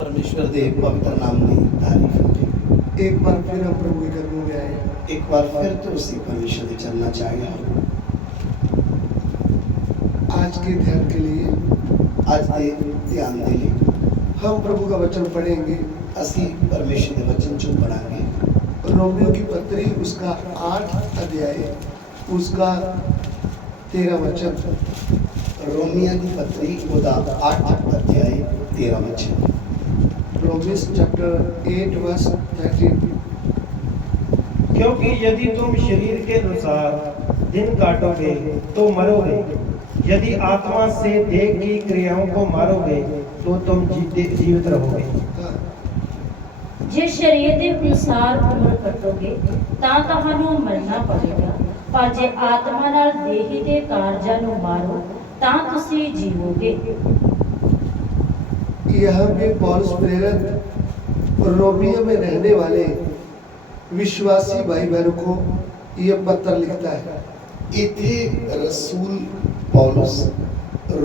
परमेश्वर दे पवित्र नाम की तारीफ हो। एक बार फिर हम प्रभु के कदमों में आए। एक बार फिर तो उसी परमेश्वर के चलना चाहिए। आज के ध्यान के लिए आज दे ध्यान दे लिए हम प्रभु का वचन पढ़ेंगे। असी परमेश्वर के वचन चो पढ़ांगे। रोमियो की पत्री उसका 8 अध्याय उसका 13 वचन। रोमिया की पत्री उदा 8 अध्याय 13 वचन। रोमिस चैप्टर 8 वर्स 13। क्योंकि यदि तुम शरीर के अनुसार दिन काटोगे तो मरोगे, यदि आत्मा से देह की क्रियाओं को मारोगे तो तुम जीवित रहोगे। जे शरीर ਦੇ ਅਨੁਸਾਰ ਉਮਰ ਕੱਟੋਗੇ ਤਾਂ ਤੁਹਾਨੂੰ ਮਰਨਾ ਪਵੇਗਾ, ਪਰ ਜੇ ਆਤਮਾ ਨਾਲ ਦੇਹੀ ਦੇ ਕਾਰਜਾਂ ਨੂੰ ਮਾਰੋ ਤਾਂ ਤੁਸੀਂ ਜੀਵੋਗੇ। यह भी पौलुस प्रेरित रोमियो में रहने वाले विश्वासी भाई बहनों को यह पत्र लिखता है। इथे रसूल पौलुस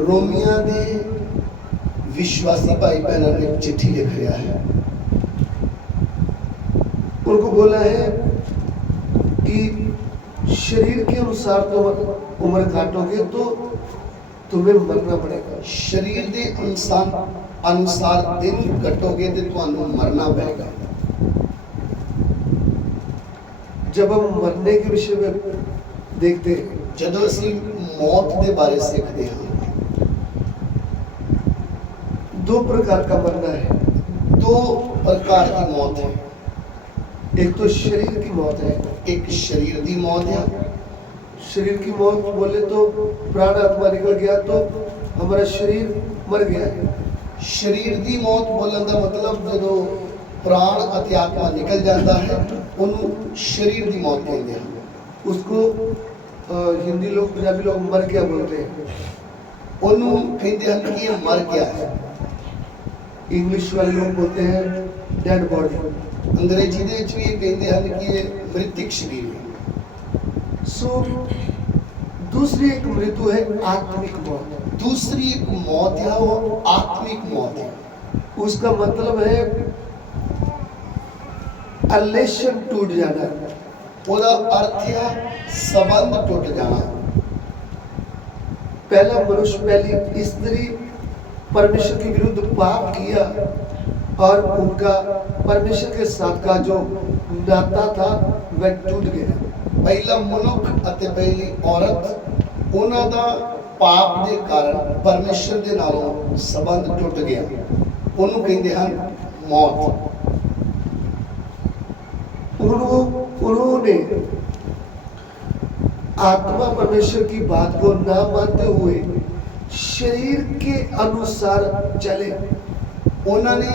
रोमिया दे विश्वासी भाई बहनों ने चिट्ठी लिख रहा है। उनको बोला है कि शरीर के अनुसार तुम उम्र काटोगे तो तुम्हें मरना पड़ेगा। शरीर के अनुसार दिन कटोगे तो तुहानू मरना पड़ेगा। जब हम मरने के विषय में देखते हैं, जदों असी मौत के बारे सीखते हैं, 2 प्रकार का मरना है। 2 प्रकार की मौत है। एक तो शरीर की मौत है। एक शरीर की मौत है। शरीर की मौत बोले तो प्राण आत्मा निकल गया तो हमारा शरीर मर गया है। शरीर की मौत बोलन का मतलब जो प्राण अति आत्मा निकल जाता है उन्होंने शरीर की मौत कहते हैं। उसको हिंदी लोग पंजाबी लोग मर गया बोलते हैं। उन्होंने कहते हैं कि ये मर गया है। इंग्लिश वाले लोग बोलते हैं डेड बॉडी। अंग्रेजी दे विच भी ये कहते हैं कि ये मृतिक शरीर है। सो दूसरी एक मृत्यु है आत्मिक मौत। दूसरी एक मौत है वो आत्मिक मौत है। उसका मतलब है रिलेशन टूट जाना। ਉਹਦਾ अर्थ है संबंध टूट जाना। पहला मनुष्य पहली स्त्री परमेश्वर के विरुद्ध पाप किया और उनका परमेश्वर के साथ का जो नाता था वह टूट गया। पहला मनुख अते पहली औरत उन्हां दा पाप दे कारण परमेश्वर दे नालों संबंध टूट गया। ਉਹਨੂੰ ਕਹਿੰਦੇ ਹਨ मौत। उन्होंने आत्मा परमेश्वर की बात को ना मानते हुए शरीर के अनुसार चले। उन्होंने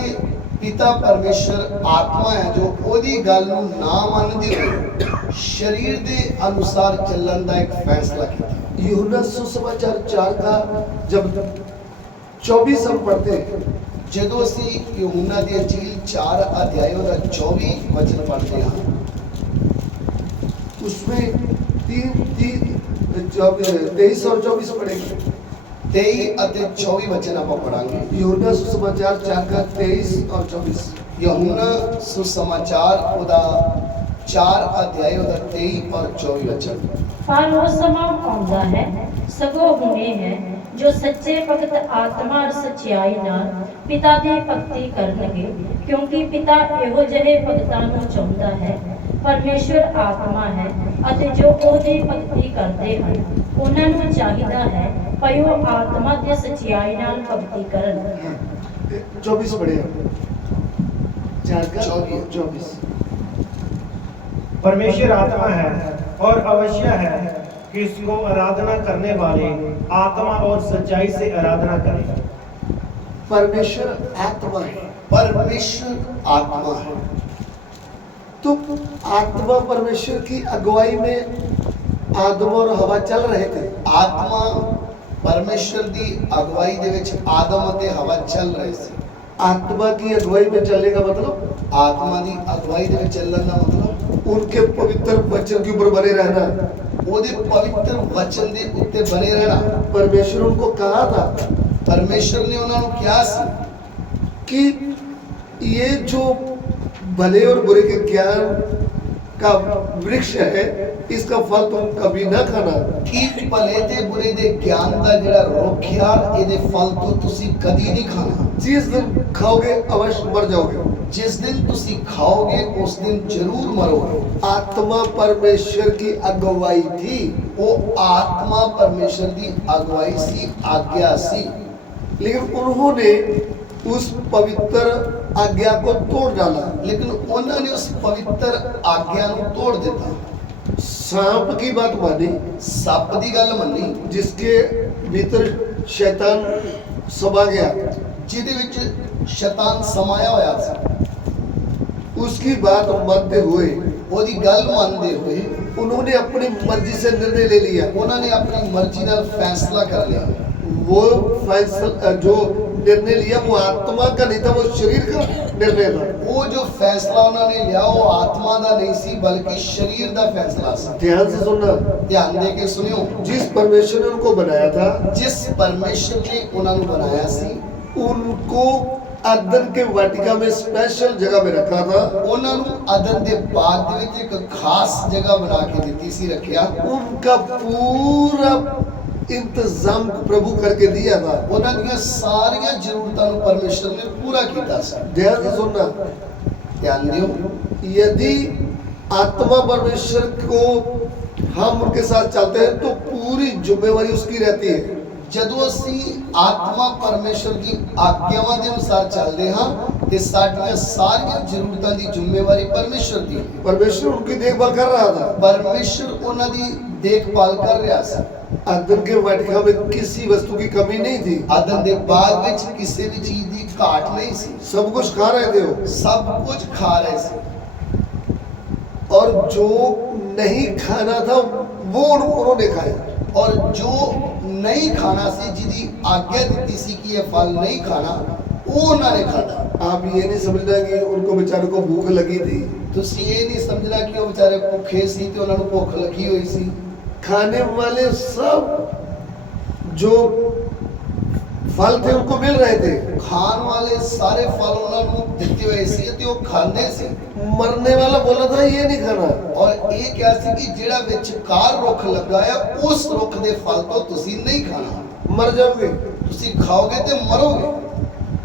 पिता परमेश्वर आत्मा है जो ओदी गल नूं ना मनदे होए शरीर दे अनुसार चलन दा एक फैसला किया। यूहन्ना सुसमाचार 4 का जब 24 हम पढ़ते हैं, जदों असी यूहन्ना दी अंजील 4 अध्यायों का 24 वचन पढ़ते हैं, उसमें 23 और 24 पढ़ेंगे। 23 अते 24 वचन आप पढ़ांगे। यूहन्ना सुसमाचार 4 का 23 और 24। यूहन्ना सुसमाचार ओदा 4 अध्याय ओदा 23 और 24 वचन। पर वो समा आਉਂਦਾ है सगों हुणे है जो सच्चे भगत आत्मा और सच्चाई नाल पिता दी भक्ति करनगे, क्योंकि पिता ਇਹੋ ਜਿਹੇ ਭਗਤਾਂ ਨੂੰ ਚਾਹੁੰਦਾ ਹੈ। परमेश्वर आत्मा है ਅਤੇ जो ਉਹਦੀ ਭਗਤੀ ਕਰਦੇ ਹਨ ਉਹਨਾਂ ਨੂੰ ਚਾਹੀਦਾ ਹੈ ਭਈ ਉਹ ਆਤਮਾ ਤੇ ਸੱਚਾਈ ਨਾਲ ਭਗਤੀ ਕਰਨ। 24 पढ़े 4 का 24। परमेश्वर आत्मा है और अवश्य है कि इसको आराधना करने वाले आत्मा और सच्चाई से आराधना करें। परमेश्वर आत्मा है। परमेश्वर आत्मा है। तो आत्मा परमेश्वर की अगुवाई में आदम और हवा चल रहे थे। आत्मा परमेश्वर दी अगुवाई दे विच आदम अते हवा चल रहे थे। आत्मा की अगुवाई में चलने का मतलब आत्मा दी अगुवाई दे विच चलण दा मतलब उनके पवित्र वचन के ऊपर बने रहना। ओदे पवित्र वचन दे उत्ते बने रहना। परमेश्वर उनको कहा था परमेश्वर ने उन्होंने क्या सी कि ये जो भले और बुरे के ज्ञान का वृक्ष है, इसका फल तुम कभी ना खाना। कि भले ते बुरे दे ज्ञान दा जेड़ा रुख आ, इहदे फल तो तुसी कदी नहीं खाना। जिस दिन खाओगे अवश्य मर जाओगे। जिस दिन तुसी खाओगे उस दिन जरूर मरोगे। आत्मा परमेश्वर की अगुवाई थी, वो आत्मा परमेश्वर की अगुवाई सी, आज्ञा सी, लेकिन उन्होंने उस पवित्र आज्ञा को तोड़ डाला। लेकिन उन्होंने उस पवित्र आज्ञा को तोड़ दिता। सांप की बात मानी, सप की गल मनी, जिसके भीतर शैतान समा गया, जिहदे विच शैतान समाया होया सी। उसकी बात मानते हुए, ओदी गल मानते हुए उन्होंने अपनी मर्जी से निर्णय ले लिया। उन्होंने अपनी मर्जी नाल फैसला कर लिया। वो फैसला जो निर्णय लिया वो आत्मा का नहीं था, वो शरीर का निर्णय था। वो जो फैसला उन्होंने लिया वो आत्मा का नहीं सी, बल्कि शरीर का फैसला सी। ध्यान से सुनना, ध्यान दे के सुनियो। जिस परमेश्वर ने उनको बनाया था, जिस परमेश्वर ने उन्होंने बनाया सी, उनको अदन के वाटिका में स्पेशल जगह में रखा था। उन्होंने अदन के बाग दे विच एक खास जगह बना के दी सी, रखिया। उनका पूरा इंतजाम प्रभु करके दिया था। उन्होंने सारिया जरूरतों को परमेश्वर ने पूरा किया सा। ध्यान से सुनना, ध्यान दियो। यदि आत्मा परमेश्वर को हम उनके साथ चलते हैं तो पूरी जिम्मेवारी उसकी रहती है। जदों असीं आत्मा परमेश्वर की आज्ञावां के अनुसार चलते हाँ तो साडियां सारियां जरूरतों की जिम्मेवारी परमेश्वर की। परमेश्वर उनकी देखभाल कर रहा था। परमेश्वर उन्हां दी देखभाल कर रहा सा। अदन के वाटिका में किसी वस्तु की कमी नहीं थी। अदन के बाग विच किसी भी चीज की घाट नहीं सी। सब कुछ खा रहे थे वो, सब कुछ खा रहे थे। और जो नहीं खाना था वो उन्होंने खाया। और जो नहीं खाना सी, जिदी आज्ञा दी सी कि ये फल नहीं खाना, वो उन्होंने खाना। आप ये नहीं समझना कि उनको बेचारे को भूख लगी थी। तुसी ये नहीं समझना कि वो बेचारे भूखे सी ते उन्होंने भूख लगी हुई सी। खाने वाले सब जो फल थे उनको मिल रहे थे। खान वाले सारे फल उन्होंने दिते हुए सी ते वो खाने सी। मरने वाला बोला था ये नहीं खाना। और ये क्या सी कि जेड़ा विचकार रुख लगा है उस रुख दे फल तो तुसी नहीं खाना, मर जाओगे। तुसी खाओगे ते मरोगे।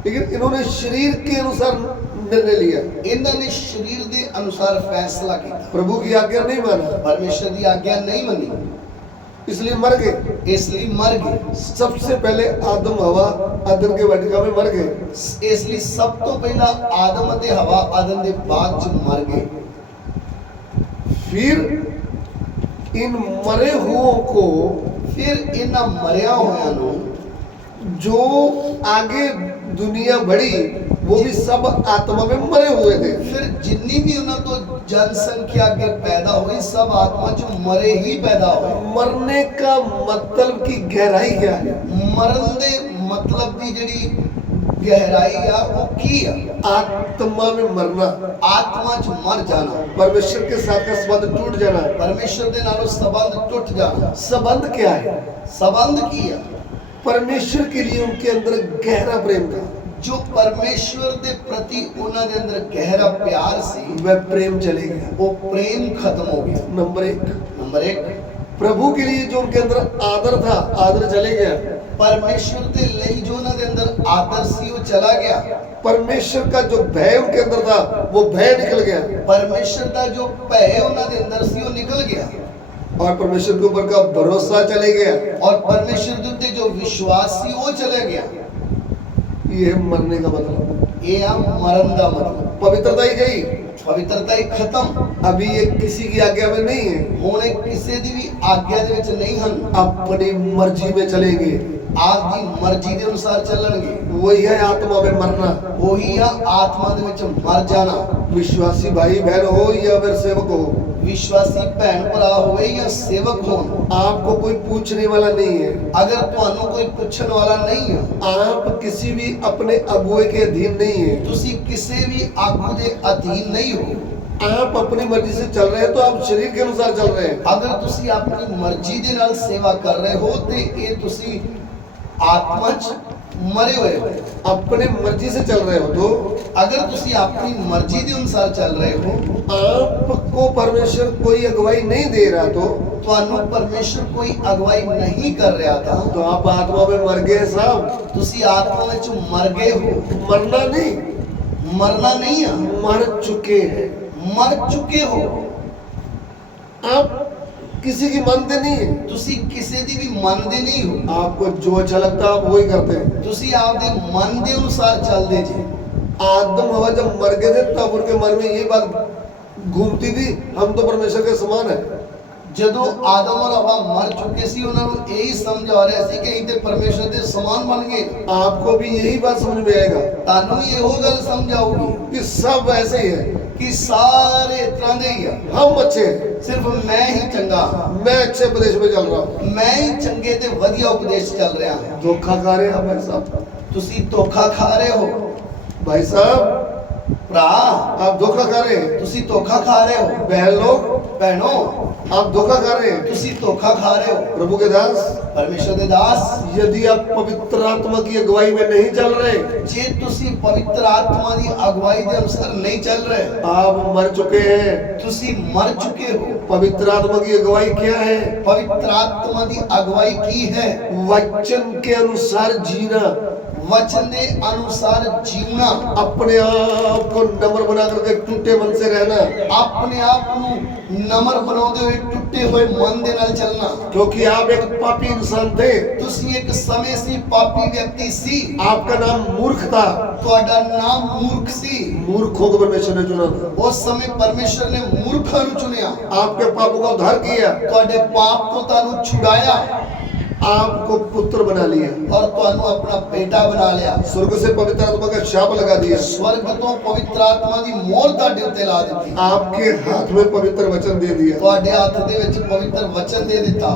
लेकिन इन्होंने शरीर के अनुसार निर्णय लिया। इन्होंने शरीर के अनुसार फैसला किया, प्रभु की आज्ञा नहीं माना, परमेश्वर की आज्ञा नहीं मनी, इसलिए मर गए। इसलिए मर गए। सबसे पहले आदम हवा अदन के वाटिका में मर गए। इसलिए सब तो पहला आदम ते हवा अदन के बाग च मर गए। फिर इन मरे हुओं को, फिर इन्हां मरिया होया नु जो आगे दुनिया बढ़ी वो भी सब आत्मा में मरे हुए थे। फिर जिन्नी भी उन्होंने तो जनसंख्या के पैदा हुई सब आत्मा च मरे ही पैदा हुए। मरने का मतलब की गहराई क्या है? मरण दे मतलब दी जड़ी गहराई आ वो की है? आत्मा में मरना, आत्मा च मर जाना, परमेश्वर के साथ का संबंध टूट जाना। परमेश्वर दे नालों संबंध टूट जाना। संबंध क्या है? संबंध की है? परमेश्वर के लिए उनके अंदर गहरा प्रेम था। जो परमेश्वर के प्रति उन्होंने अंदर गहरा प्यार सी, वह प्रेम चले गया। वो प्रेम खत्म हो गया। नंबर एक, प्रभु के लिए जो उनके अंदर आदर था, आदर चले गया। परमेश्वर के लिए जो उन्होंने अंदर आदर सी वो चला गया। परमेश्वर का जो भय उनके अंदर था वो भय निकल गया। परमेश्वर का जो भय उन्होंने अंदर सी वो निकल गया। और परमेश्वर के ऊपर का भरोसा चले गया। और परमेश्वर के ऊपर जो विश्वास सी वो चले गया। ये मरने का मतलब, ये मरण का मतलब। पवित्रता ही गई, पवित्रता ही खत्म। अभी ये किसी की आज्ञा में नहीं है। होने किसी की भी आज्ञा दे विच नहीं हन, अपनी मर्जी में चलेंगे, आपकी मर्जी के अनुसार चलणगे। वही है आत्मा में मरना, वही है आत्मा दे विच मर जाना। विश्वासी भाई बहन हो या फिर सेवक हो, विश्वासी भैन भरा होवे या सेवक हो, आपको कोई पूछने वाला नहीं है। अगर तुहानू कोई पूछने वाला नहीं है, आप किसी भी अपने अगुए के अधीन नहीं है। तुसी किसी भी आगू दे अधीन नहीं हो। आप अपनी मर्जी से चल रहे हैं तो आप शरीर के अनुसार चल रहे हैं। अगर तुसी अपनी मर्जी दे नाल सेवा कर रहे हो ते ये तुसी आत्मा च मरे हुए हो। अपने मर्जी से चल रहे हो तो अगर तुसी अपनी मर्जी के अनुसार चल रहे हो, आपको परमेश्वर कोई अगुवाई नहीं दे रहा तो ਤੁਹਾਨੂੰ परमेश्वर कोई अगवाई नहीं कर रहा था, आप आत्मा में मर गए साहब। तुसी आत्मा ਵਿੱਚ मर गए हो। मरना नहीं, मरना नहीं है, मर चुके हैं। मर चुके हो। आप किसी की मानते नहीं है, तुसी किसी दी भी मनदे नहीं हो। आपको जो अच्छा लगता है आप वही करते हैं। तुसी आपदे मन दे अनुसार चलदे जी। आदम हवा जब मर गए थे तब उनके मन में ये बात घूमती थी, हम तो परमेश्वर के समान है। ਜਦੋਂ ਆਦਮ ਔਰ ਹਵਾ ਮਰ ਚੁੱਕੇ ਸੀ, ਉਹਨਾਂ ਨੂੰ ਇਹੀ ਸਮਝ ਆ ਰਿਹਾ ਸੀ ਕਿ ਅਸੀਂ ਤੇ ਪਰਮੇਸ਼ਰ ਦੇ ਸਮਾਨ ਬਣ ਗਏ। आपको भी यही बात समझ में आएगा ਤੁਹਾਨੂੰ ਵੀ ਇਹੋ ਗੱਲ ਸਮਝ ਆਊਗੀ कि सब ऐसे ही है, ਕਿ ਸਾਰੇ ਇਸ ਤਰ੍ਹਾਂ ਦੇ ਹੀ ਆ, हम अच्छे हैं, ਸਿਰਫ ਮੈਂ ਹੀ ਚੰਗਾ, मैं अच्छे प्रदेश में चल रहा हूँ। ਮੈਂ ਹੀ ਚੰਗੇ ਤੇ ਵਧੀਆ ਉਪਦੇਸ਼ ਚੱਲ ਰਿਹਾ ਹਾਂ। धोखा खा रहे हैं भाई साहब। ਤੁਸੀਂ ਧੋਖਾ ਖਾ ਰਹੇ ਹੋ भाई साहब ਭਰਾ, आप धोखा खा रहे हैं। ਤੁਸੀਂ ਧੋਖਾ ਖਾ ਰਹੇ ਹੋ। बहन लोग ਭੈਣੋ, आप धोखा खा रहे हैं। ਤੁਸੀਂ ਧੋਖਾ ਖਾ ਰਹੇ ਹੋ। प्रभु के दास, ਪਰਮੇਸ਼ਰ ਦੇ ਦਾਸ, यदि आप पवित्र आत्मा की अगुवाई में नहीं चल रहे, ਜੇ ਤੁਸੀਂ ਪਵਿੱਤਰ ਆਤਮਾ ਦੀ ਅਗਵਾਈ ਦੇ ਅਨੁਸਾਰ ਨਹੀਂ ਚੱਲ ਰਹੇ, आप मर चुके हैं। ਤੁਸੀਂ ਮਰ ਚੁੱਕੇ ਹੋ। पवित्र आत्मा की अगुवाई क्या है? ਪਵਿੱਤਰ ਆਤਮਾ ਦੀ ਅਗਵਾਈ ਕੀ ਹੈ? वचन के अनुसार जीना, वचन के अनुसार जीना, अपने आप को नम्र बना करके टूटे मन से रहना, अपने आप को नम्र बनाते हुए टूटे हुए मन के नाल चलना। क्योंकि आप एक पापी इंसान थे, तुसी एक समय से पापी व्यक्ति सी, आपका नाम मूर्ख था, ਤੁਹਾਡਾ नाम मूर्ख सी। मूर्खों को परमेश्वर ने चुना था। उस समय परमेश्वर ने मूर्खां ਨੂੰ चुनिया, आपके पापों का उद्धार किया, ਤੁਹਾਡੇ पाप तो ਤੁਹਾਨੂੰ छुड़ाया आपको पुत्र बना लिया और ਤੁਹਾਨੂੰ अपना बेटा बना लिया। स्वर्ग से पवित्र आत्मा का शाप लगा दिया, स्वर्ग तो पवित्र आत्मा ਦੀ ਮੋਹਰ ਤੁਹਾਡੇ ਉੱਤੇ ਲਾ ਦਿੱਤੀ, आपके हाथ में पवित्र वचन दे दिया। ਤੁਹਾਡੇ ਹੱਥ ਦੇ ਵਿੱਚ ਪਵਿੱਤਰ वचन दे ਦਿੱਤਾ।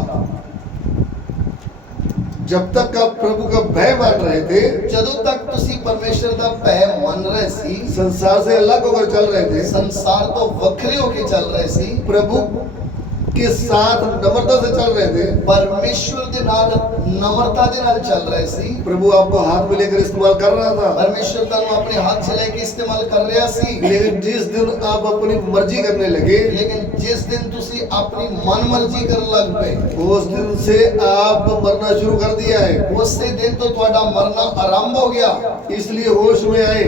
जब तक आप प्रभु का भय मान रहे थे, ਜਦੋਂ तक ਤੁਸੀਂ ਪਰਮੇਸ਼ਰ ਦਾ ਭੈ ਮੰਨ ਰਹੇ ਸੀ, संसार से अलग होकर चल रहे थे, ਸੰਸਾਰ ਤੋਂ ਵੱਖਰੇ ਹੋ ਕੇ ਚੱਲ ਰਹੇ ਸੀ, प्रभु के साथ नम्रता से चल रहे थे, परमेश्वर ਦੇ ਨਾਲ ਨਮਰਤਾ ਦੇ ਨਾਲ ਚੱਲ ਰਹੇ ਸੀ, प्रभु आपको हाथ में लेकर इस्तेमाल कर रहा था। परमेश्वर ਤੁਹਾਨੂੰ ਆਪਣੇ ਹੱਥ 'ਚ ਲੈ ਕੇ ਇਸਤੇਮਾਲ ਕਰ ਰਿਹਾ ਸੀ। लेकिन जिस दिन आप अपनी मर्जी करने लगे, लेकिन जिस दिन ਤੁਸੀਂ ਆਪਣੀ ਮਨਮਰਜ਼ੀ ਕਰਨ ਲੱਗ ਪਏ, उस दिन से आप मरना शुरू कर दिया है। ਉਸੇ ਦਿਨ ਤੋਂ ਤੁਹਾਡਾ ਮਰਨਾ ਆਰੰਭ ਹੋ ਗਿਆ। इसलिए होश में आए।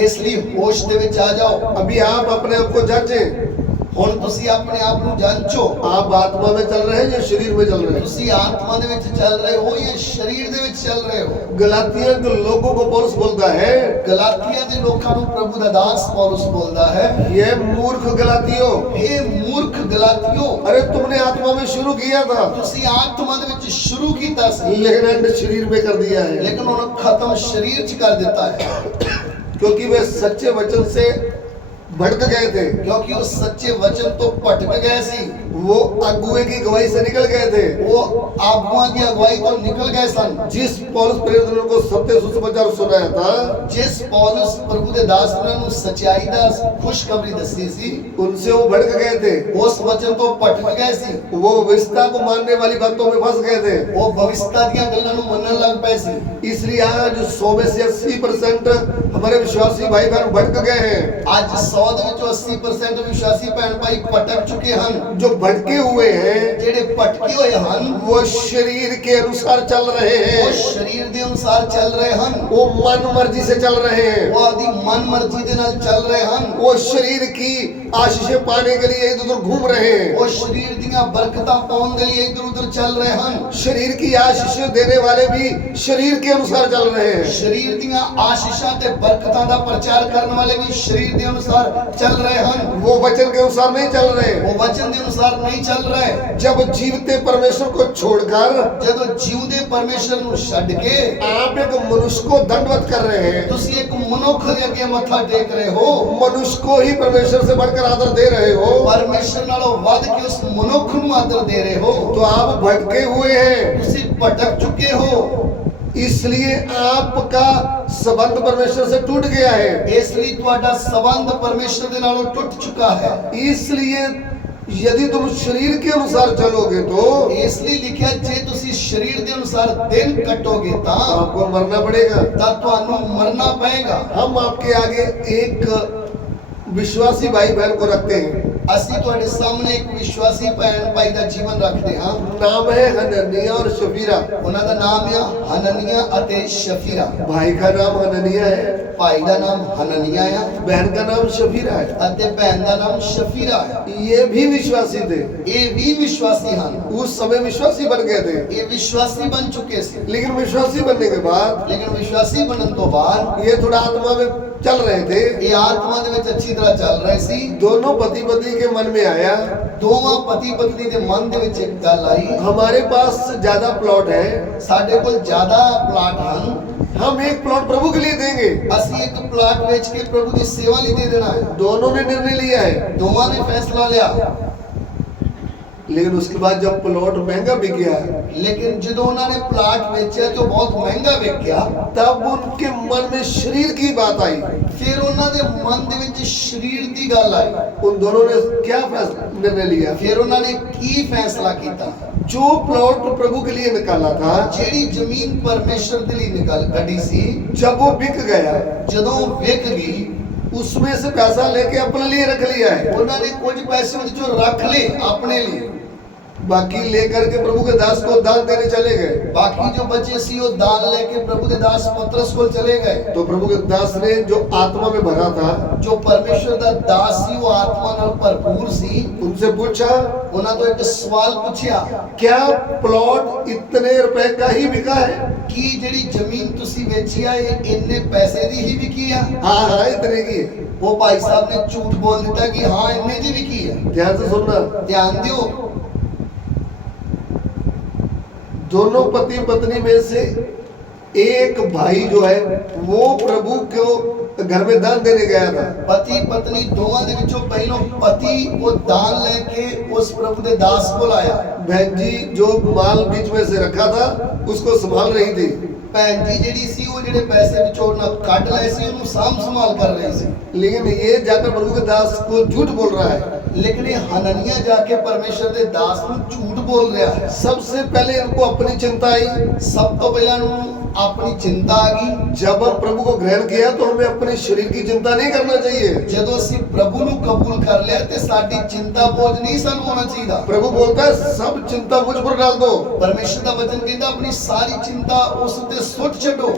ਇਸ ਲਈ ਹੋਸ਼ ਦੇ ਵਿੱਚ ਆ ਜਾਓ। अभी आप अपने आप को जांचें, ਹੁਣ ਤੁਸੀਂ ਆਪਣੇ ਆਪ ਨੂੰ ਜਾਂਚੋ, आप आत्मा में चल रहे हैं या शरीर में चल रहे हैं? ਤੁਸੀਂ ਆਤਮਾ ਦੇ ਵਿੱਚ ਚੱਲ ਰਹੇ ਹੋ ਜਾਂ ਸਰੀਰ ਦੇ ਵਿੱਚ ਚੱਲ ਰਹੇ ਹੋ। गलातिया के लोगों को पौलुस बोलता है, ਗਲਾਤੀਆ ਦੇ ਲੋਕਾਂ ਨੂੰ ਪ੍ਰਭੂ ਦਾ ਦਾਸ ਪੌਲੁਸ ਬੋਲਦਾ ਹੈ, ये मूर्ख गलातियों, ਇਹ ਮੂਰਖ ਗਲਾਤੀਓ, अरे तुमने आत्मा में शुरू किया था, ਤੁਸੀਂ ਆਤਮਾ ਦੇ ਵਿੱਚ ਸ਼ੁਰੂ ਕੀਤਾ ਸੀ, लेकिन एंड शरीर में कर दिया है। ਲੇਕਿਨ ਉਹਨੂੰ ਖਤਮ ਸਰੀਰ 'ਚ ਕਰ ਦਿੱਤਾ ਹੈ। क्योंकि वे सच्चे वचन से भटक गए थे, क्योंकि उस सच्चे वचन तो भटक गए सी, वो अगुए की गवाही से निकल गए थे। वो आगुआ की अगुवाई तो निकल गए सन। जिस पौलुस प्रेरित ने उनको सत्य सुसमाचार सुनाया था, जिस पौलुस प्रभु दे दास ने उन्हें सच्चाई दा खुशखबरी दसी सी, उनसे वो भटक गए थे। उस वचन तो भटक गए सी। वो विस्ता को मानने वाली बातों में फंस गए थे। वो भविष्यता दी गल्लां नूं मनन लग पे सी। इसलिए आज 100 में से 80% हमारे विश्वासी भाई बहन भटक गए हैं। आज 100 ਦੇ ਵਿੱਚੋਂ 80% ਵਿਸ਼ਵਾਸੀ ਭੈਣ ਭਾਈ ਭਟਕ ਚੁੱਕੇ ਹਨ। जो भटके हुए हैं, ਜਿਹੜੇ ਭਟਕੇ ਹੋਏ ਹਨ, वो शरीर के अनुसार चल रहे वो हैं, शरीर ਦੇ ਅਨੁਸਾਰ ਚੱਲ ਰਹੇ ਹਨ, वो मन मर्जी से चल रहे हैं, वो ਆਪਦੀ ਮਨ ਮਰਜ਼ੀ ਦੇ ਨਾਲ ਚੱਲ ਰਹੇ ਹਨ, वो शरीर की आशीषें पाने के लिए इधर उधर घूम रहे हैं। वो शरीर ਦੀਆਂ ਬਰਕਤਾਂ ਪਾਉਣ ਦੇ ਲਈ ਇਧਰ ਉਧਰ ਚੱਲ ਰਹੇ ਹਨ। शरीर की आशीषें देने वाले भी शरीर के अनुसार चल रहे हैं। शरीर ਦੀਆਂ ਆਸ਼ੀਸ਼ਾਂ ਤੇ ਬਰਕਤਾਂ ਦਾ ਪ੍ਰਚਾਰ ਕਰਨ ਵਾਲੇ ਵੀ शरीर ਦੇ ਅਨੁਸਾਰ ਚੱਲ ਰਹੇ ਹਨ। वो वचन के अनुसार नहीं चल रहे। वो वचन के अनुसार नहीं चल रहे। जब जीवते परमेश्वर को छोड़कर ਜਦੋਂ ਜਿਉਂਦੇ ਪਰਮੇਸ਼ਰ ਨੂੰ ਛੱਡ ਕੇ आप एक मनुष्य को दंडवत कर रहे हैं, ਤੁਸੀਂ ਇੱਕ ਮਨੁੱਖ ਦੇ ਅੱਗੇ ਮੱਥਾ ਟੇਕ ਰਹੇ ਹੋ, मनुष्य को ही परमेश्वर से बढ़कर आदर दे रहे हो, ਪਰਮੇਸ਼ਰ ਨਾਲੋਂ ਵੱਧ ਕੇ ਉਸ ਮਨੁੱਖ ਨੂੰ ਆਦਰ ਦੇ ਰਹੇ ਹੋ, तो आप भटके हुए हैं। ਤੁਸੀਂ ਭਟਕ ਚੁੱਕੇ ਹੋ। इसलिए आपका संबंध परमेश्वर से टूट गया है। ਇਸ ਲਈ ਤੁਹਾਡਾ ਸੰਬੰਧ ਪਰਮੇਸ਼ਰ ਦੇ ਨਾਲੋਂ ਟੁੱਟ ਚੁੱਕਾ ਹੈ। इसलिए यदि तुम शरीर के अनुसार चलोगे तो ਇਸ ਲਈ ਲਿਖਿਆ ਜੇ ਤੁਸੀਂ ਸਰੀਰ ਦੇ ਅਨੁਸਾਰ ਦਿਨ ਕੱਟੋਗੇ ਤਾਂ आपको मरना पड़ेगा। ਤਾਂ ਤੁਹਾਨੂੰ ਮਰਨਾ ਪਏਗਾ। हम आपके आगे एक विश्वासी भाई बहन को रखते हैं, ਅਸੀਂ ਤੁਹਾਡੇ ਸਾਹਮਣੇ ਇੱਕ ਵਿਸ਼ਵਾਸੀ ਭੈਣ ਭਾਈ ਦਾ ਜੀਵਨ ਰੱਖਦੇ ਹਾਂ। नाम है हननिया और शफीरा। ਉਹਨਾਂ ਦਾ ਨਾਮ ਆ ਹਨਨੀਆ ਅਤੇ ਸ਼ਫੀਰਾ। भाई का नाम हननिया है, ਭਾਈ ਦਾ ਨਾਮ ਹਨਨੀਆ ਆ बहन का नाम शफीरा है। ਅਤੇ ਭੈਣ ਦਾ ਨਾਮ ਸ਼ਫੀਰਾ ਆ। ये भी विश्वासी थे, ਇਹ ਵੀ ਵਿਸ਼ਵਾਸੀ ਹਨ। उस समय विश्वासी बन गए थे, ਇਹ ਵਿਸ਼ਵਾਸੀ बन चुके ਸੀ। लेकिन विश्वासी बनने के बाद ਲੇਕਿਨ ਵਿਸ਼ਵਾਸੀ ਬਣਨ ਤੋਂ ਬਾਅਦ ये थोड़ा आत्मा में चल रहे थे। ਇਹ ਆਤਮਾ ਦੇ ਵਿੱਚ ਅੱਛੀ ਤਰ੍ਹਾਂ ਚੱਲ ਰਹੇ ਸੀ। दोनों पति पत्नी के मन में आया, ਦੋਵਾਂ ਪਤੀ ਪਤਨੀ ਦੇ ਮਨ ਦੇ ਵਿੱਚ ਇੱਕ ਗੱਲ ਆਈ, हमारे पास ज्यादा प्लॉट है, ਸਾਡੇ ਕੋਲ ਜ਼ਿਆਦਾ ਪਲਾਟ ਹਨ, हम एक प्लॉट प्रभु के लिए देंगे। ਅਸੀਂ ਇੱਕ ਪਲਾਟ ਵੇਚ ਕੇ ਪ੍ਰਭੂ ਦੀ ਸੇਵਾ ਲਈ ਦੇ ਦੇਣਾ ਹੈ। दोनों ने निर्णय लिया है, ਦੋਵਾਂ ਨੇ ਫੈਸਲਾ ਲਿਆ। लेकिन उसके बाद जब प्लॉट महंगा बिक गया, ਲੇਕਿਨ ਜਦੋਂ ਉਹਨਾਂ ਨੇ ਪਲਾਟ ਵੇਚਿਆ ਤੇ ਉਹ ਬਹੁਤ ਮਹਿੰਗਾ ਵਿਕਿਆ, तब उनके मन में शरीर की बात आई। ਫਿਰ ਉਹਨਾਂ ਦੇ ਮਨ ਦੇ ਵਿੱਚ ਸਰੀਰ ਦੀ ਗੱਲ ਆਈ। उन दोनों ने क्या फैसला निर्णय लिया? ਫਿਰ ਉਹਨਾਂ ਨੇ ਕੀ ਫੈਸਲਾ ਕੀਤਾ? जो प्लॉट प्रभु के लिए निकाला था, ਜਿਹੜੀ ਜ਼ਮੀਨ ਪਰਮੇਸ਼ਰ ਦੇ ਲਈ ਨਿਕਲ ਕੱਢੀ ਸੀ, जब वो बिक गया, ਜਦੋਂ ਵਿਕ ਗਈ, उसमें से पैसा लेके अपने लिए रख लिया है, ਉਹਨਾਂ ਨੇ ਕੁਝ ਪੈਸੇ ਉਹਦੇ ਚੋਂ ਰੱਖ ਲਏ ਆਪਣੇ ਲਈ। बाकी लेकर के प्रभु के दास को दान देने चले गए। बाकी जो बचे सी वो दान लेके प्रभु के दास पतरस को चले गए। तो प्रभु के दास ने जो आत्मा में भरा था, जो परमेश्वर दा दास सी वो आत्मा नाल भरपूर सी, उनसे पूछा, उन्हां तो एक सवाल पूछया, क्या प्लॉट इतने रुपए का ही बिका है? कि जेड़ी जमीन तुसी बेची है ये इन्ने पैसे दी ही बिकी है? हाँ हाँ इतने की है। वो भाई साहब ने झूठ बोल दिया कि हाँ इन्ने दी बिकी है। ध्यान से सुनना, ध्यान दियो, दोनों पति पत्नी में से एक भाई जो है वो प्रभु को घर में दान देने गया था। पति पत्नी दोवां दे विचों पहलों पति वो दान लेके उस प्रभु दे दास को लाया। बहन जी जो माल बीच में से रखा था उसको संभाल रही थी। भैन जी जेड़ी सी वो जेड़े पैसे विचों ना कट लए सी उन्हें साम संभाल कर रही सी। लेकिन ये जाकर प्रभु के दास को झूठ बोल रहा है। लेकिन ये हननिया जाके परमेश्वर दे दास को झूठ बोल रहा है। सबसे पहले इनको अपनी चिंता आई, सब तो पहला अपनी चिंता आ गई। जब हम प्रभु को ग्रहण किया तो हमें अपने शरीर की चिंता नहीं करना चाहिए। जदों असी प्रभु नु कबूल कर लिया ते साडी चिंता बोझ नहीं सन होना चाहिए। प्रभु बोलता है सब चिंता मुझ पर डाल दो। परमेश्वर दा वचन कहता अपनी सारी चिंता उस ते सुट छड्डो।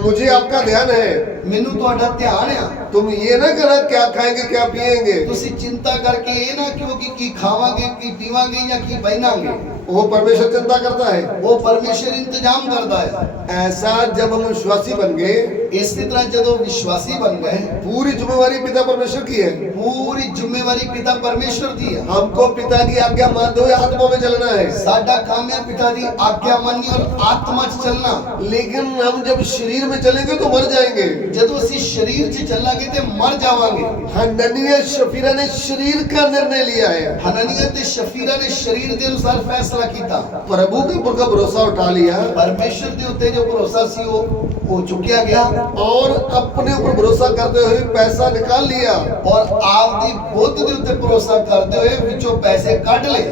मुझे आपका ध्यान है, मेनू तुहाडा ध्यान है। तुम ये ना करना क्या खाएंगे क्या पिएंगे। तुसी चिंता करके ये ना क्योंकि की खावांगे की पीवांगे या की बहनांगे। वो परमेश्वर चिंता करता है, वो परमेश्वर इंतजाम करता है। ऐसा जब हम विश्वासी बन गए, इसी तरह जदों विश्वासी बन गए, पूरी जिम्मेवारी पिता परमेश्वर की है। पूरी जिम्मेवारी पिता परमेश्वर दी है। हमको पिता की आज्ञा मानते हुए आत्मा में चलना है। साडा काम है पिता दी आज्ञा माननी और आत्मा च चलना। लेकिन हम जब शरीर में चलेंगे तो मर जाएंगे। जदों असी शरीर च चलांगे ते मर जावांगे। हननिया शफीरा ने शरीर का निर्णय लिया है। हननिया ते शफीरा ने शरीर के अनुसार फैसला कीता। प्रभु के ऊपर का भरोसा उठा लिया परमेश्वर के उत्ते जो भरोसा सी वो चुकिया गया और अपने ऊपर भरोसा करते हुए पैसा निकाल लिया और आपदी बुद्ध के उत्ते भरोसा करते हुए विचों पैसे काट ले।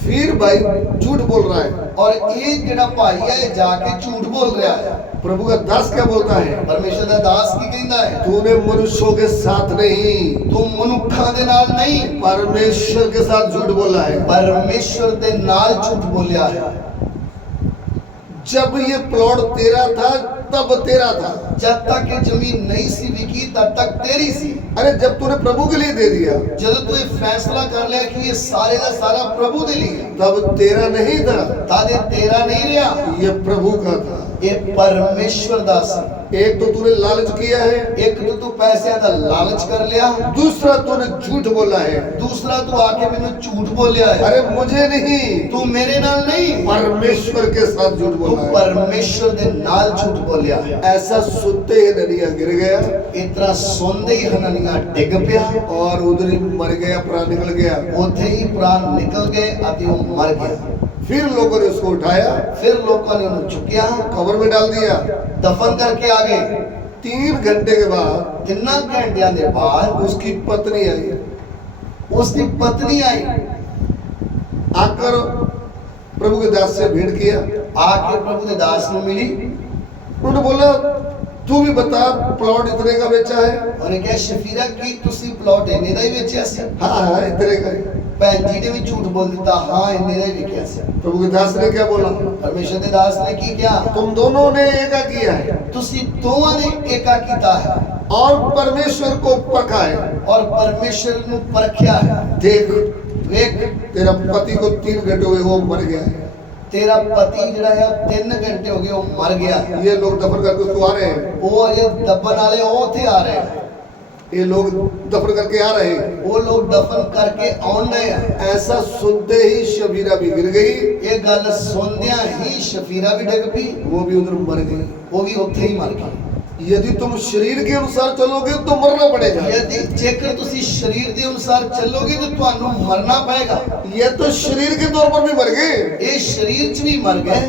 फिर भाई झूठ बोल रहा है और ये जेड़ा भाई है जाके झूठ बोल रहा है। प्रभु का दास क्या बोलता है? परमेश्वर दा दास की कहंदा है तूने मनुष्यों के साथ नहीं, तू मनुखा दे नाल नहीं परमेश्वर के साथ झूठ बोला है। परमेश्वर दे नाल झूठ बोलिया है। जब ये प्लॉट तेरा था तब तेरा था, जब तक ये जमीन नहीं सी बिकी तब तक तेरी सी। अरे जब तूने प्रभु के लिए दे दिया जब तू ये फैसला कर लिया कि ये सारे का सारा प्रभु दे लिए तब तेरा नहीं था, तादे तेरा नहीं रहा, ये प्रभु का था। ये परमेश्वर दास। एक तो तूने लालच किया है, एक तो तू पैसे दा लालच कर लिया, दूसरा तूने झूठ बोला है। दूसरा तू आके मैंने झूठ बोलिया है। अरे मुझे नहीं, तू मेरे नाल नहीं परमेश्वर के साथ झूठ तू बोला है। परमेश्वर दे नाल झूठ बोलिया है। ऐसा सुनते ही हननिया गिर गया इतना सुनते ही हननिया डिग पिया और उधर ही मर गया, प्राण निकल गया। उथे ही प्राण निकल गए अति वो मर गया। फिर लोगों ने उसको उठाया, फिर लोगों ने उन्हें चुकिया, कब्र में डाल दिया। दफन करके आ गए। 3 घंटे के बाद 3 घंटिया के बाद उसकी पत्नी आई। उसकी पत्नी आई, आकर प्रभु के दास से भेंट किया। आके प्रभु के दास ने मिली। उन्होंने बोला तू भी बता प्लॉट इतने का बेचा है? ਉਹਨੇ ਕਿਹਾ ਸ਼ਫੀਰਾ ਕੀ ਤੁਸੀਂ ਪਲਾਟ ਇੰਨੇ ਦਾ ਹੀ ਵੇਚਿਆ ਸੀ? हाँ इतने का ही। ਭੈਣ ਜੀ ਨੇ ਵੀ ਝੂਠ ਬੋਲ ਦਿੱਤਾ, ਹਾਂ ਇੰਨੇ ਦਾ ਹੀ ਵਿਕਿਆ ਸੀ। प्रभु के दास ने क्या बोला? ਪਰਮੇਸ਼ਰ ਦੇ ਦਾਸ ਨੇ ਕੀ ਕਿਹਾ? तुम दोनों ने एका किया है ਤੁਸੀਂ ਦੋਵਾਂ ਨੇ ਏਕਾ ਕੀਤਾ ਹੈ और परमेश्वर को परखा है। ਔਰ ਪਰਮੇਸ਼ਰ ਨੂੰ ਪਰਖਿਆ ਹੈ। देख ਵੇਖ तेरा पति को 3 घंटे हुए वो मर गया है। ਤੇਰਾ ਪਤੀ ਜਿਹੜਾ ਹੈ 3 ਘੰਟੇ ਹੋ ਗਏ ਉਹ ਮਰ ਗਿਆ ਹੈ। ये लोग दफन करके उसको आ रहे हैं। ਉਹ ਅਜੇ ਦੱਬਣ ਵਾਲੇ ਉਹ ਉੱਥੇ ਆ ਰਹੇ ਹਨ। ये लोग दफन करके आ रहे हैं। ਉਹ ਲੋਕ ਦਫਨ ਕਰਕੇ ਆਉਣ ਡਏ ਆ। ऐसा सुनते ही शबीरा भी गिर गई, ਇਹ ਗੱਲ ਸੁਣਦਿਆਂ ਹੀ ਸ਼ਫੀਰਾ ਵੀ ਡਿੱਗ ਪਈ, वो भी उधर मर गई। ਉਹ ਵੀ ਉੱਥੇ ਹੀ ਮਰ ਗਈ। यदि तुम शरीर के अनुसार चलोगे तो मरना पड़ेगा। यदि ਜੇਕਰ ਤੁਸੀਂ ਸਰੀਰ ਦੇ ਅਨੁਸਾਰ ਚੱਲੋਗੇ ਤਾਂ ਤੁਹਾਨੂੰ ਮਰਨਾ ਪਏਗਾ। ये तो शरीर के तौर पर भी मर गए, ਇਹ ਸਰੀਰ 'ਚ ਵੀ ਮਰ ਗਏ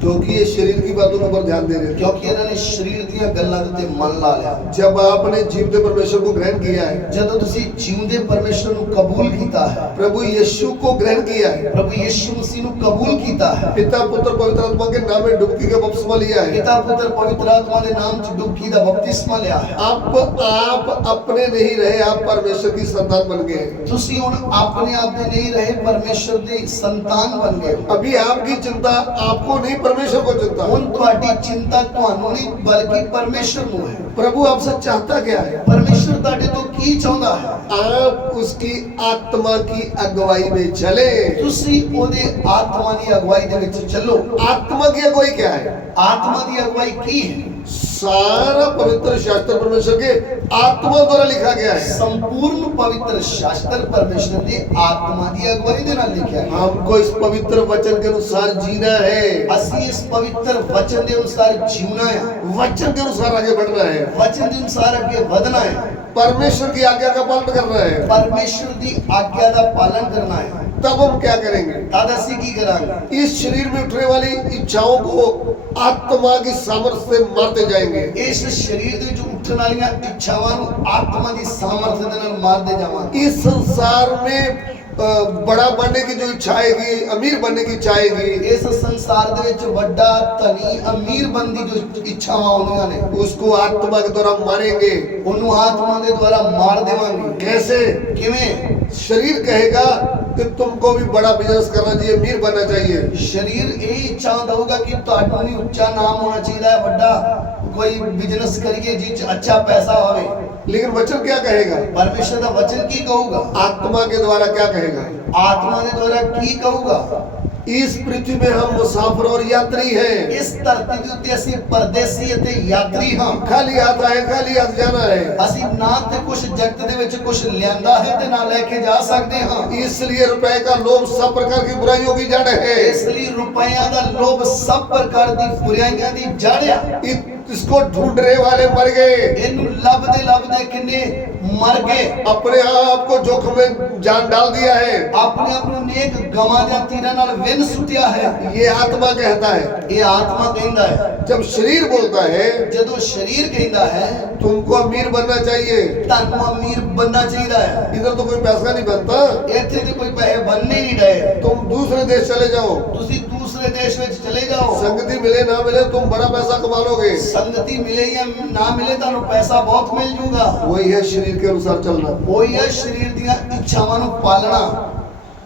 क्योंकि ये शरीर की बातों के ऊपर ध्यान दे रहे थे। ਕਿਉਂਕਿ ਇਹਨਾਂ ਨੇ ਸਰੀਰ ਦੀਆਂ ਗੱਲਾਂ ਦੇ ਉੱਤੇ ਮਨ ਲਾ ਲਿਆ। जब आपने जीवते परमेश्वर को ग्रहण किया है, ਜਦੋਂ ਤੁਸੀਂ ਜਿਉਂਦੇ ਪਰਮੇਸ਼ਰ ਨੂੰ ਕਬੂਲ ਕੀਤਾ ਹੈ, प्रभु यीशु को ग्रहण किया है, ਪ੍ਰਭੂ ਯਿਸੂ ਮਸੀਹ ਨੂੰ ਕਬੂਲ ਕੀਤਾ ਹੈ, पिता पुत्र पवित्र आत्मा के नाम में डुबकी का बपतिस्मा लिया है, ਪਿਤਾ ਪੁੱਤਰ ਪਵਿੱਤਰ ਆਤਮਾ ਦੇ ਨਾਮ 'ਚ ਡੁਬਕੀ ਦਾ ਬਪਤਿਸਮਾ ਲਿਆ ਹੈ, आप अपने नहीं रहे, आप परमेश्वर की संतान बन गए। ਤੁਸੀਂ ਹੁਣ ਆਪਣੇ ਆਪ ਦੇ ਨਹੀਂ ਰਹੇ, ਪਰਮੇਸ਼ਰ ਦੀ ਸੰਤਾਨ ਬਣ ਗਏ ਹੋ। अभी आपकी चिंता आपको नहीं, परमेश्वर को चिंता है। ਹੁਣ ਤੁਹਾਡੀ ਚਿੰਤਾ ਤੁਹਾਨੂੰ ਨਹੀਂ ਬਲਕਿ ਪਰਮੇਸ਼ਰ ਨੂੰ ਹੈ। प्रभु आपसे चाहता क्या है? ਪਰਮੇਸ਼ਰ ਤੁਹਾਡੇ ਤੋਂ ਕੀ ਚਾਹੁੰਦਾ ਹੈ? आप उसकी आत्मा की अगुवाई में चले। ਤੁਸੀਂ ਉਹਦੇ ਆਤਮਾ ਦੀ ਅਗਵਾਈ ਦੇ ਵਿੱਚ ਚੱਲੋ। आत्मा की अगुवाई क्या है? आत्मा की अगुवाई की है? सारा पवित्र शास्त्र परमेश्वर के आत्मा द्वारा लिखा गया है। संपूर्ण पवित्र शास्त्र परमेश्वर ने आत्मा की अगुवाई दे नाल लिखा है। हमको इस पवित्र वचन के अनुसार जीना है, ਅਸੀਂ ਇਸ पवित्र वचन के अनुसार जीना है, वचन के अनुसार आगे बढ़ना है, वचन के अनुसार आगे ਵਧਣਾ है, परमेश्वर की आज्ञा का पालन करना है। परमेश्वर की आज्ञा का पालन करना है। तब हम क्या करेंगे? तद ਅਸੀਂ ਕੀ ਕਰਾਂਗੇ? इस शरीर में उठने वाली इच्छाओं को आत्मा की सामर्थ्य से मारते जाएंगे। ਇਸ ਸਰੀਰ ਦੇ ਵਿੱਚ ਉੱਠਣ ਵਾਲੀਆਂ ਇੱਛਾਵਾਂ ਨੂੰ ਆਤਮਾ ਦੀ ਸਾਮਰਥ ਦੇ ਨਾਲ ਮਾਰਦੇ ਜਾਵਾਂਗੇ। इस संसार में बड़ा बनने की जो इच्छा आएगी, अमीर बनने की इच्छा आएगी, ਇਸ ਸੰਸਾਰ ਦੇ ਵਿੱਚ ਵੱਡਾ ਧਨੀ ਅਮੀਰ ਬਣਨ ਦੀ ਜੋ ਇੱਛਾਵਾਂ ਆਉਂਦੀਆਂ ਨੇ, उसको आत्मा के द्वारा मारेंगे। ਉਹਨੂੰ ਆਤਮਾ ਦੇ ਦੁਆਰਾ ਮਾਰ ਦੇਵਾਂਗੇ। कैसे? ਕਿਵੇਂ? शरीर कहेगा कि तुमको भी बड़ा बिजनेस करना चाहिए, अमीर बनना चाहिए। शरीर यही इच्छा होगा कि ਤੁਹਾਨੂੰ ਵੀ ਉੱਚਾ ਨਾਮ ਹੋਣਾ ਚਾਹੀਦਾ ਹੈ, ਵੱਡਾ ਕੋਈ ਬਿਜ਼ਨਸ ਕਰੀਏ ਜਿਹ 'ਚ अच्छा पैसा ਹੋਵੇ। लेकिन वचन क्या कहेगा? ਪਰਮੇਸ਼ਰ ਦਾ ਵਚਨ ਕੀ ਕਹੂਗਾ? आत्मा के द्वारा क्या कहेगा? ਆਤਮਾ ਦੇ ਦੁਆਰਾ ਕੀ ਕਹੂਗਾ? इस पृथ्वी में हम मुसाफिर और यात्री हैं। ਇਸ ਧਰਤੀ ਦੇ ਉੱਤੇ ਅਸੀਂ ਪਰਦੇਸੀ ਅਤੇ ਯਾਤਰੀ ਹਾਂ। खाली हाथ आए, खाली हाथ जाना है। ਅਸੀਂ ਨਾ ਤੇ ਕੁਝ ਜਗਤ ਦੇ ਵਿੱਚ ਕੁਝ ਲਿਆਂਦਾ ਹੈ ਤੇ ਨਾ ਲੈ ਕੇ ਜਾ ਸਕਦੇ ਹਾਂ। इसलिए रुपए का लोभ सब प्रकार की बुराइयों की जड़ है। ਇਸ ਲਈ ਰੁਪਈਆਂ ਦਾ ਲੋਭ ਸਭ ਪ੍ਰਕਾਰ ਦੀ ਬੁਰਾਈਆਂ ਦੀ ਜੜ ਆ। इसको ढूंढने वाले मर गए, ਇਹਨੂੰ ਲੱਭਦੇ ਲੱਭਦੇ ਕਿੰਨੇ ਮਰ ਗਏ। अपने आप को जोखिम में जान डाल दिया है। ਆਪਣੇ ਆਪ ਨੂੰ ਨੇਕ ਗਵਾਂ ਦੇ ਤੀਰਾਂ ਨਾਲ ਵਿੰਨ ਸੁੱਟਿਆ ਹੈ। ये आत्मा कहता है। ਇਹ ਆਤਮਾ ਕਹਿੰਦਾ ਹੈ। जब शरीर बोलता है ਜਦੋਂ ਸਰੀਰ ਕਹਿੰਦਾ ਹੈ तुमको अमीर बनना चाहिए, ਤੁਹਾਨੂੰ ਅਮੀਰ बनना ਚਾਹੀਦਾ ਹੈ, इधर तो कोई पैसा नहीं बनता, ਇੱਥੇ ਤੇ ਕੋਈ ਪੈਸੇ ਬਣਨੇ ਨਹੀਂ ਰਹੇ, तुम दूसरे देश चले जाओ, ਤੁਸੀਂ ਦੂਸਰੇ ਦੇਸ਼ ਵਿੱਚ ਚਲੇ ਜਾਓ, संगति मिले ना मिले तुम बड़ा पैसा कमा लोगे। ਸੰਗਤੀ ਮਿਲੇ ਜਾਂ ਨਾ ਮਿਲੇ ਤੁਹਾਨੂੰ ਪੈਸਾ ਬਹੁਤ ਮਿਲ ਜੂਗਾ। वही है शरीर के अनुसार चलना। ਉਹੀ ਹੈ ਸਰੀਰ ਦੀਆਂ ਇੱਛਾਵਾਂ ਨੂੰ ਪਾਲਣਾ।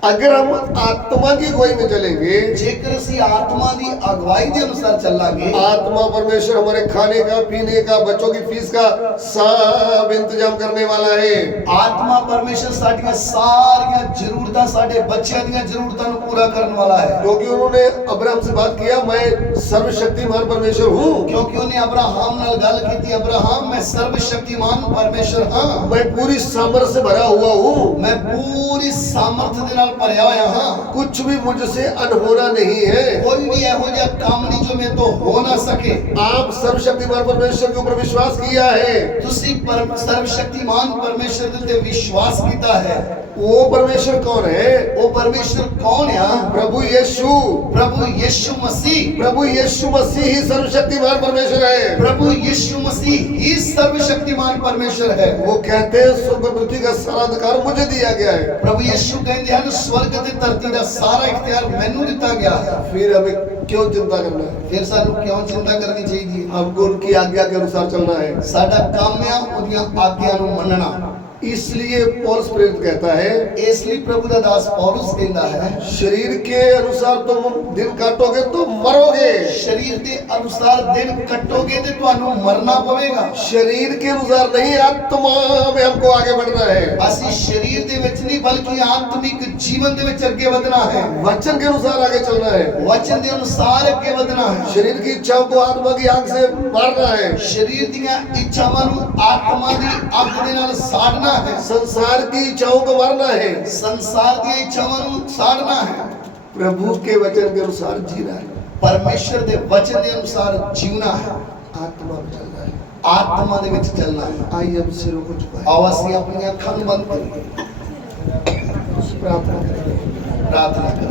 अगर हम आत्मा की अगुवाई में चलेंगे, ਜੇਕਰ ਅਸੀਂ ਆਤਮਾ ਦੀ ਅਗਵਾਈ ਦੇ ਅਨੁਸਾਰ ਚੱਲਾਂਗੇ, आत्मा परमेश्वर हमारे खाने का, पीने का, बच्चों की फीस का सब इंतजाम करने वाला है। ਆਤਮਾ ਪਰਮੇਸ਼ਰ ਸਾਡੀਆਂ ਸਾਰੀਆਂ ਜ਼ਰੂਰਤਾਂ, ਸਾਡੇ ਬੱਚਿਆਂ ਦੀਆਂ ਜ਼ਰੂਰਤਾਂ ਨੂੰ ਪੂਰਾ ਕਰਨ ਵਾਲਾ ਹੈ। क्योंकि उन्होंने अब्राहम से बात किया, मैं सर्वशक्तिमान परमेश्वर हूँ, ਕਿਉਂਕਿ ਉਹਨੇ ਅਬਰਾहम ਨਾਲ ਗੱਲ ਕੀਤੀ, ਅਬਰਾहम मैं सर्वशक्तिमान परमेश्वर ਹਾਂ, मैं पूरी सामर्थ्य से भरा हुआ हूँ, मैं पूरी सामर्थ ਦੇ ਨਾਲ ਭਰਿਆ ਹੋਇਆ ਹਾਂ, कुछ भी मुझसे अनहोना नहीं है। ਕੋਈ ਵੀ ਇਹੋ ਜਿਹਾ ਕੰਮ ਨਹੀਂ ਜੋ ਮੇਰੇ ਤੋਂ ਹੋ ਨਾ ਸਕੇ। आप सर्वशक्तिमान परमेश्वर के ऊपर विश्वास किया है, ਤੁਸੀਂ ਸਰਵਸ਼ਕਤੀਮਾਨ ਪਰਮੇਸ਼ਰ ਦੇ ਉੱਤੇ ਵਿਸ਼ਵਾਸ ਕੀਤਾ ਹੈ। वो परमेश्वर कौन है? वो परमेश्वर कौन है? प्रभु यीशु। प्रभु यीशु मसीह। प्रभु यीशु मसीह ही सर्वशक्तिमान परमेश्वर है। प्रभु यीशु मसीह ही सर्वशक्तिमान परमेश्वर है। वो कहते हैं स्वर्ग और पृथ्वी का सारा अधिकार मुझे दिया गया है। प्रभु यीशु कहते हैं स्वर्ग ते धरती का सारा इख्तियार मैनू दिता गया है। फिर हमें क्यों चिंता करना है? फिर सानू क्यों चिंता करनी चाहिए? हमको उनकी आज्ञा के अनुसार चलना है। साडा काम है उदियां आज्ञा नू मनना। इसलिए पौलुस प्रेरित कहता है, इसलिए प्रभु दा दास पौलुस कहता है, शरीर के अनुसार तुम दिन काटोगे तो मरोगे। शरीर के अनुसार दिन कटोगे तो तुहानू मरना पवेगा। शरीर के अनुसार नहीं, आत्मा में हमको आगे बढ़ना है। असि शरीर दे विच नहीं बल्कि आत्मिक जीवन दे विच आगे बढ़ना है। वचन के अनुसार आगे चलना है। वचन के अनुसार आगे बढ़ना है। शरीर की इच्छाओं को आत्मा की आग से मारना है। शरीर दियां इच्छावां नू आत्मा दी आग दे नाल साड़ना है। संसार की इच्छाओं को मारना है। संसार दी इच्छावां नू साड़ना है। प्रभु के वचन के अनुसार जीना है। परमेश्वर दे वचन के अनुसार जीना है। आत्मा में चलना है। आत्मा दे विच चलना है। आइए हम सिरों को झुकाएं, आओ असीं अपनी अखां नू बंद करिए, प्रार्थना करें। प्रार्थना करें।